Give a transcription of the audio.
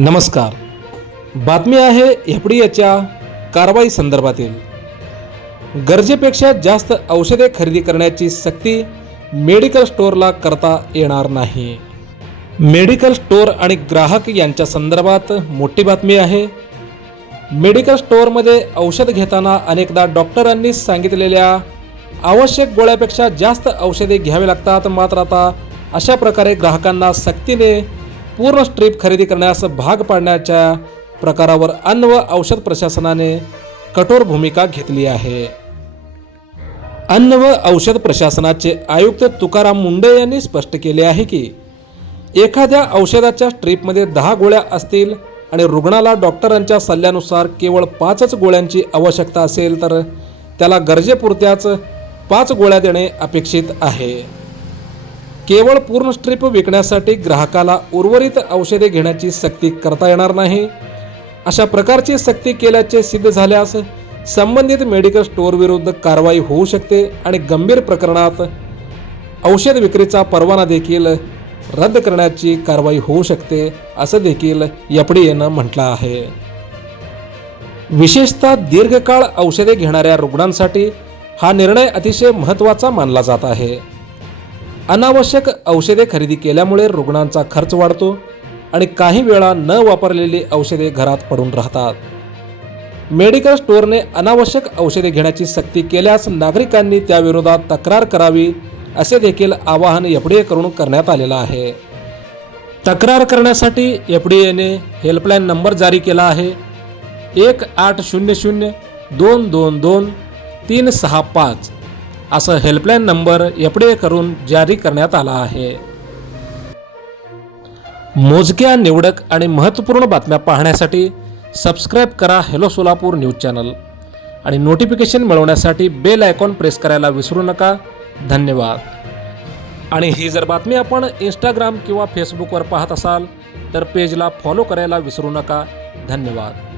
नमस्कार. बातमी आहे एफडीएच्या कारवाई संदर्भातील. गरजेपेक्षा जास्त औषधे खरेदी करण्याची सक्ती मेडिकल स्टोअरला करता येणार नाही. मेडिकल स्टोअर आणि ग्राहक यांच्या संदर्भात मोठी बातमी आहे. मेडिकल स्टोअरमध्ये औषध घेताना अनेकदा डॉक्टरांनी सांगितलेल्या आवश्यक गोळ्यापेक्षा जास्त औषधे घ्यावी लागतात. मात्र आता अशा प्रकारे ग्राहकांना सक्तीने पूर्ण स्ट्रीप खरेदी करण्यास भाग पाडण्याच्या प्रकारावर अन्न व औषध प्रशासनाने कठोर भूमिका घेतली आहे. अन्न व औषध प्रशासनाचे आयुक्त तुकाराम मुंडे यांनी स्पष्ट केले आहे की एखाद्या औषधाच्या स्ट्रीपमध्ये 10 गोळ्या असतील आणि रुग्णाला डॉक्टरांच्या सल्ल्यानुसार केवळ 5च गोळ्यांची आवश्यकता असेल तर त्याला गरजेपुरत्याच 5 गोळ्या देणे अपेक्षित आहे. केवळ पूर्ण स्ट्रीप विकण्यासाठी ग्राहकाला उर्वरित औषधे घेण्याची सक्ती करता येणार नाही. अशा प्रकारची सक्ती केल्याचे सिद्ध झाल्यास संबंधित मेडिकल स्टोअर विरुद्ध कारवाई होऊ शकते आणि गंभीर प्रकरणात औषध विक्रीचा परवाना देखील रद्द करण्याची कारवाई होऊ शकते, असं देखील एफडीएनं म्हटलं आहे. विशेषतः दीर्घकाळ औषधे घेणाऱ्या रुग्णांसाठी हा निर्णय अतिशय महत्त्वाचा मानला जात आहे. अनावश्यक औषधे खरेदी केल्यामुळे रुग्णांचा खर्च वाढतो आणि काही वेळा न वापरलेली औषधे घरात पडून राहतात. मेडिकल स्टोअरने अनावश्यक औषधे घेण्याची सक्ती केल्यास नागरिकांनी त्याविरोधात तक्रार करावी, असे देखील आवाहन एफडीएकडून करण्यात आलेलं आहे. तक्रार करण्यासाठी एफडीएने हेल्पलाईन नंबर जारी केला आहे. 1800-222-365 असं हेल्पलाईन नंबर एफडीए करून जारी करण्यात आला आहे. मोजक्या, निवडक आणि महत्त्वपूर्ण बातम्या पाहण्यासाठी सबस्क्राईब करा हेलो सोलापूर न्यूज चॅनल आणि नोटिफिकेशन मिळवण्यासाठी बेल आयकॉन प्रेस करायला विसरू नका. धन्यवाद. आणि ही जर बातमी आपण इंस्टाग्राम किंवा फेसबुकवर पाहत असाल तर पेजला फॉलो करायला विसरू नका. धन्यवाद.